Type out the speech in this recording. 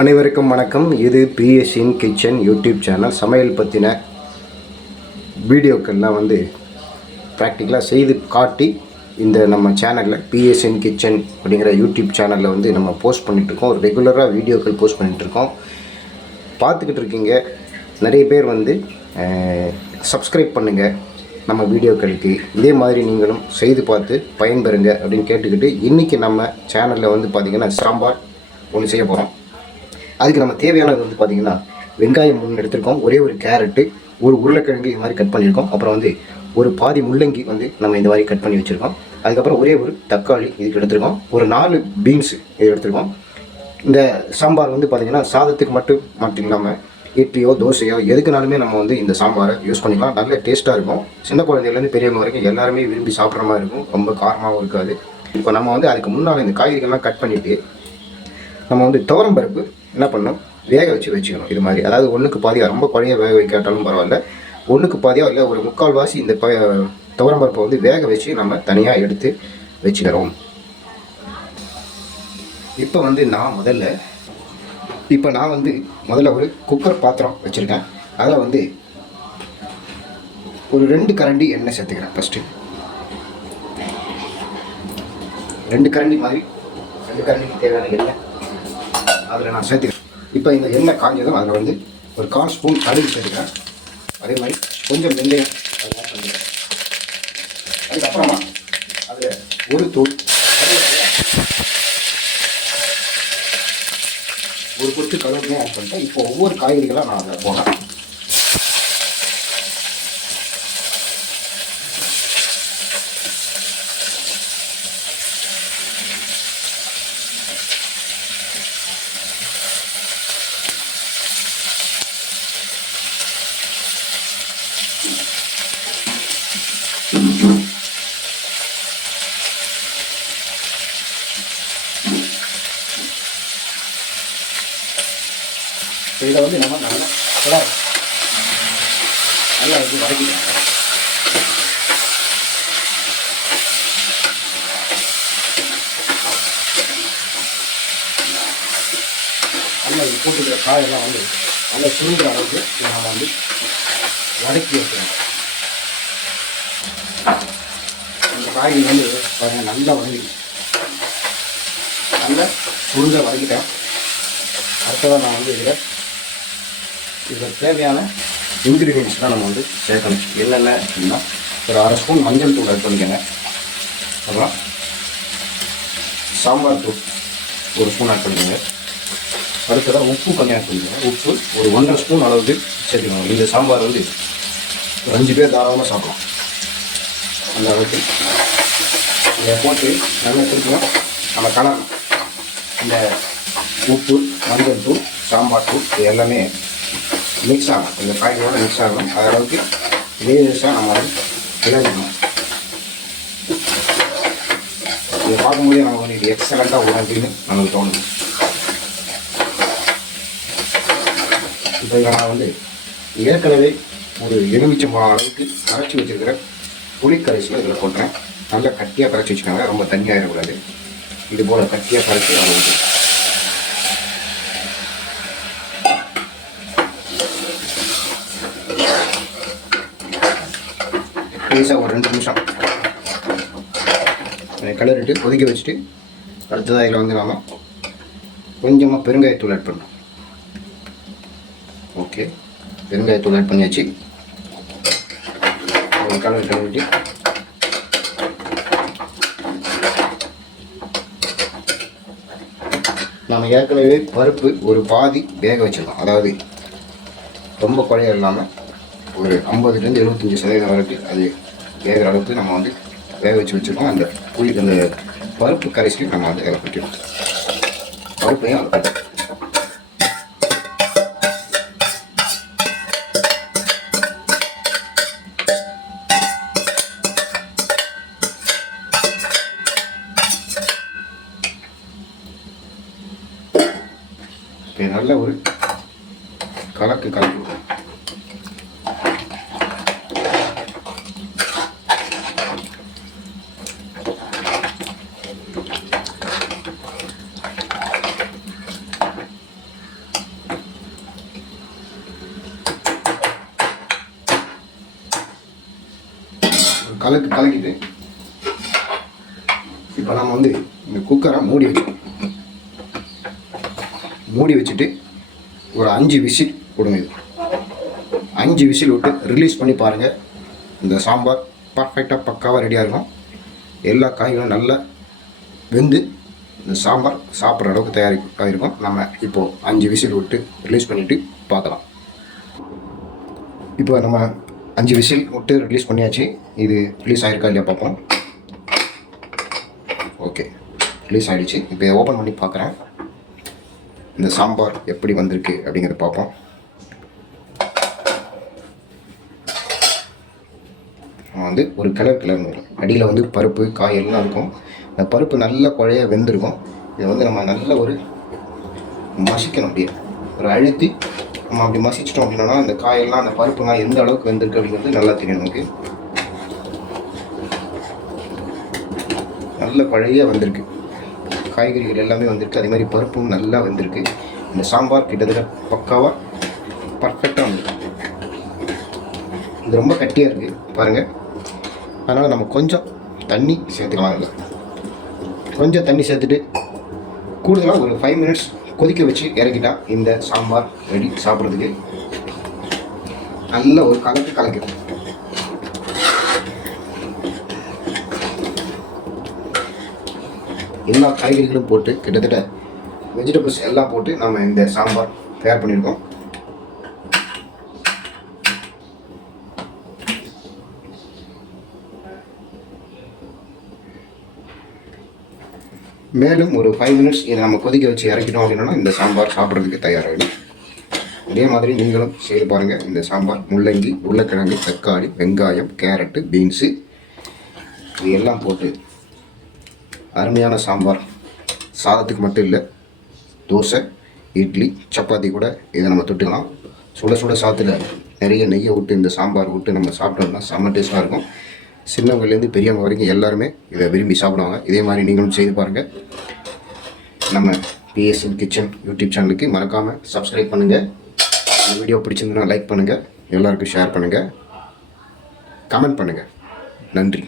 அனைவருக்கும் வணக்கம். இது பிஎஸ்இன் கிச்சன் யூடியூப் சேனல். சமையல் பற்றின வீடியோக்கள்லாம் ப்ராக்டிக்கலாக செய்து காட்டி இந்த நம்ம சேனலில் பிஎஸ்இன் கிச்சன் அப்படிங்கிற யூடியூப் சேனலில் நம்ம போஸ்ட் பண்ணிகிட்ருக்கோம். ஒரு ரெகுலராக வீடியோக்கள் போஸ்ட் பண்ணிகிட்ருக்கோம். பார்த்துக்கிட்டு இருக்கீங்க. நிறைய பேர் சப்ஸ்கிரைப் பண்ணுங்கள் நம்ம வீடியோக்களுக்கு. இதே மாதிரி நீங்களும் செய்து பார்த்து பயன்பெறுங்க அப்படின்னு கேட்டுக்கிட்டு இன்றைக்கி நம்ம சேனலில் பார்த்திங்கன்னா சாம்பார் ஒன்று செய்ய போகிறோம். அதுக்கு நம்ம தேவையானது பார்த்திங்கன்னா வெங்காயம் 3 எடுத்துருக்கோம், ஒரே ஒரு கேரட்டு, ஒரு உருளைக்கிழங்கு இது மாதிரி கட் பண்ணியிருக்கோம், அப்புறம் ஒரு பாதி முள்ளங்கி நம்ம இந்த மாதிரி கட் பண்ணி வச்சுருக்கோம். அதுக்கப்புறம் ஒரே ஒரு தக்காளி இதுக்கு எடுத்துருக்கோம், ஒரு 4 பீன்ஸ் இது எடுத்துருக்கோம். இந்த சாம்பார் பார்த்திங்கன்னா சாதத்துக்கு மட்டும் இல்லாமல் இட்லியோ தோசையோ எதுக்குனாலுமே நம்ம இந்த சாம்பாரை யூஸ் பண்ணிக்கலாம். நல்ல டேஸ்ட்டாக இருக்கும். சின்ன குழந்தைலேருந்து பெரியவங்க வரைக்கும் எல்லாருமே விரும்பி சாப்பிட்ற மாதிரி இருக்கும். ரொம்ப காரமாகவும் இருக்காது. இப்போ நம்ம அதுக்கு முன்னால் இந்த காய்கறிகள்லாம் கட் பண்ணிவிட்டு நம்ம துவரம் பருப்பு என்ன பண்ணணும், வேக வச்சுக்கணும். இது மாதிரி அதாவது 1க்கு பாதியாக, ரொம்ப குழைய வேக வைக்காட்டாலும் பரவாயில்ல, 1க்கு பாதியாக இல்லை ஒரு 3/4 வாசி இந்த துவரம் பருப்பை வேக வச்சு நம்ம தனியாக எடுத்து வச்சுக்கிறோம். இப்போ நான் முதல்ல ஒரு குக்கர் பாத்திரம் வச்சுருக்கேன். அதில் ஒரு 2 கரண்டி எண்ணெய் சேர்த்துக்கிறேன். ஃபஸ்ட்டு 2 கரண்டி மாதிரி 2 கரண்டிக்கு தேவையான எண்ணெய் அதில் நான் சேர்த்துக்கிறேன். இப்போ இந்த எண்ணெய் காஞ்சதும் அதில் ஒரு 1/4 ஸ்பூன் கடுகு சேர்த்துக்கிறேன். அதே மாதிரி கொஞ்சம் வெந்தயம் அதில் ஆட் பண்ணிக்கிறேன். அதுக்கப்புறமா அதில் ஒரு தூள் ஒரு பொட்டு கருவேப்பிலையும் ஆட் பண்ணிட்டேன். இப்போ ஒவ்வொரு காய்கறிகளாக நான் அதில் போடுறேன். இதை நம்ம நல்லா வதக்கிக்கலாம். நல்லா இது போட்டுக்கிற காயெல்லாம் நல்லா சுருங்குற அளவுக்கு நம்ம வதக்கி வைக்கணும். இந்த காய்கறி பாருங்கள் நல்லா நல்லா சுருங்க வதக்கிட்டேன். அடுத்ததான் நான் இதில் தேவையான இன்க்ரீடியன்ஸ்லாம் நம்ம சேர்க்கணும். என்னென்ன அப்படின்னா ஒரு 1/2 ஸ்பூன் மஞ்சள் தூள் ஆட் பண்ணிக்கோங்க. அப்புறம் சாம்பார் தூள் 1 ஸ்பூன் ஆட் பண்ணிக்கோங்க. அடுத்ததாக உப்பு கொஞ்சம் ஆட் பண்ணிக்கோங்க. உப்பு ஒரு 1.5 ஸ்பூன் அளவுக்கு சேர்த்துக்கணும். இந்த சாம்பார் ஒரு 5 பேர் தாராளமாக சாப்பிடலாம். அந்த அளவுக்கு இதை போட்டு நல்லா திருப்பியும் நம்ம கலரணும். இந்த உப்பு, மஞ்சள் தூள், சாம்பார் தூள் இது எல்லாமே மிக்ஸ் ஆகும். இந்த காய்கறியோடு மிக்ஸ் ஆகணும். அதளவுக்கு லேசாக நம்ம கிளறிக்கணும். இதை பார்க்கும்போதே நம்ம இது எக்ஸலண்ட்டாக வரும் அப்படின்னு நமக்கு தோணுது. இப்போ இதில் நான் ஏற்கனவே ஒரு எலுமிச்சம்பழம் அளவுக்கு கரைச்சி வச்சுருக்கிற புளிக்கரைசியில் இதில் போட்டுறேன். நல்லா கட்டியாக கரைச்சி வச்சுக்கோங்க. ரொம்ப தண்ணியாகிடக்கூடாது. இது போல் கட்டியாக கரைச்சி அதை ஊற்றி லேசாக ஒரு 2 நிமிஷம் கலரிட்டு கொதிக்க வச்சுட்டு அடுத்ததாக இதில் நாம் கொஞ்சமாக பெருங்காயத்தூள் ஆட் பண்ணணும். ஓகே, பெருங்காயத்தூள் ஆட் பண்ணியாச்சு. கலர் கலரிட்டு நாம் ஏற்கனவே பருப்பு ஒரு பாதி வேக வச்சிடலாம். அதாவது ரொம்ப குழைய இல்லாமல் ஒரு 50-75% வரைக்கும் அது வேகிற அளவுக்கு நம்ம வேக வச்சுருக்கோம். அந்த அந்த பருப்பு கரைசிலையும் நம்ம வேக வைக்கணும். பருப்பையும் அதை நல்ல ஒரு கலக்கு கலக்கு. கலக்கிட்டு இப்போ நம்ம வந்து இந்த குக்கரை மூடி வச்சுட்டு ஒரு 5 விசில் விடுங்க. இது 5 விசில் விட்டு ரிலீஸ் பண்ணி பாருங்கள். இந்த சாம்பார் பர்ஃபெக்டாக பக்காவாக ரெடியாக இருக்கும். எல்லா காய்களும் நல்லா வெந்து இந்த சாம்பார் சாப்பிட்ற அளவுக்கு தயாரிப்பாக இருக்கும். நம்ம இப்போது 5 விசில் விட்டு ரிலீஸ் பண்ணிவிட்டு பார்க்கலாம். இப்போ நம்ம 5 விசில் விட்டு ரிலீஸ் பண்ணியாச்சு. இது ரிலீஸ் ஆகிருக்கா இல்லையா பார்ப்போம். ஓகே, ரிலீஸ் ஆகிடுச்சு. இப்போ இதை ஓப்பன் பண்ணி பார்க்குறேன். இந்த சாம்பார் எப்படி வந்திருக்கு அப்படிங்கிறத பார்ப்போம். வந்து ஒரு கிளர்னு வரும். அடியில் வந்து பருப்பு காய் எல்லாம் இருக்கும். இந்த பருப்பு நல்ல குழைய வெந்திருக்கும். இதை வந்து நம்ம நல்ல ஒரு மசிக்கணும். அப்படியே ஒரு அழுத்தி நம்ம அப்படி மசிச்சிட்டோம் அப்படின்னா அந்த காயெல்லாம் அந்த பருப்புலாம் எந்த அளவுக்கு வெந்திருக்கு அப்படிங்கிறது நல்லா தெரியும் நமக்கு. நல்ல பழைய வந்திருக்கு. காய்கறிகள் எல்லாமே வந்திருக்கு. அதே மாதிரி பருப்பும் நல்லா வந்திருக்கு. இந்த சாம்பார் கிட்டத்தட்ட பக்காவாக பர்ஃபெக்டாக வந்திருக்கு. இது ரொம்ப கட்டியாக இருக்குது பாருங்கள். அதனால் நம்ம கொஞ்சம் தண்ணி சேர்த்துக்கலாம். இல்லை கொஞ்சம் தண்ணி சேர்த்துட்டு கூடுதலாக ஒரு 5 மினிட்ஸ் கொதிக்க வச்சு இறக்கிட்டா இந்த சாம்பார் ரெடி சாப்பிட்றதுக்கு. நல்ல ஒரு கலக்கு. எல்லா காய்கறிகளும் போட்டு கிட்டத்தட்ட வெஜிடபிள்ஸ் எல்லாம் போட்டு நம்ம இந்த சாம்பார் தயார் பண்ணியிருக்கோம். மேலும் ஒரு 5 மினிட்ஸ் இதை நம்ம கொதிக்க வச்சு இறக்கிட்டோம் அப்படின்னா இந்த சாம்பார் சாப்பிட்றதுக்கு தயாராகிடும். அதே மாதிரி நீங்களும் செய்து பாருங்கள். இந்த சாம்பார் முள்ளங்கி, உருளைக்கிழங்கு, தக்காளி, வெங்காயம், கேரட்டு, பீன்ஸு இது எல்லாம் போட்டு அருமையான சாம்பார். சாதத்துக்கு மட்டும் இல்லை, தோசை, இட்லி, சப்பாத்தி கூட இதை நம்ம தொட்டுக்கலாம். சுட சாதத்தில் நிறைய நெய்யை விட்டு இந்த சாம்பார் விட்டு நம்ம சாப்பிட்டோம்னா செம்ம டேஸ்ட்டாக இருக்கும். சின்னவங்கலேருந்து பெரியவங்க வரைக்கும் எல்லாருமே இதை விரும்பி சாப்பிடுவாங்க. இதே மாதிரி நீங்களும் செய்து பாருங்கள். நம்ம பிஎஸ்என் கிச்சன் யூடியூப் சேனலுக்கு மறக்காமல் சப்ஸ்கிரைப் பண்ணுங்கள். இந்த வீடியோ பிடிச்சிருந்ததுன்னா லைக் பண்ணுங்கள், எல்லாருக்கும் ஷேர் பண்ணுங்கள், கமெண்ட் பண்ணுங்கள். நன்றி.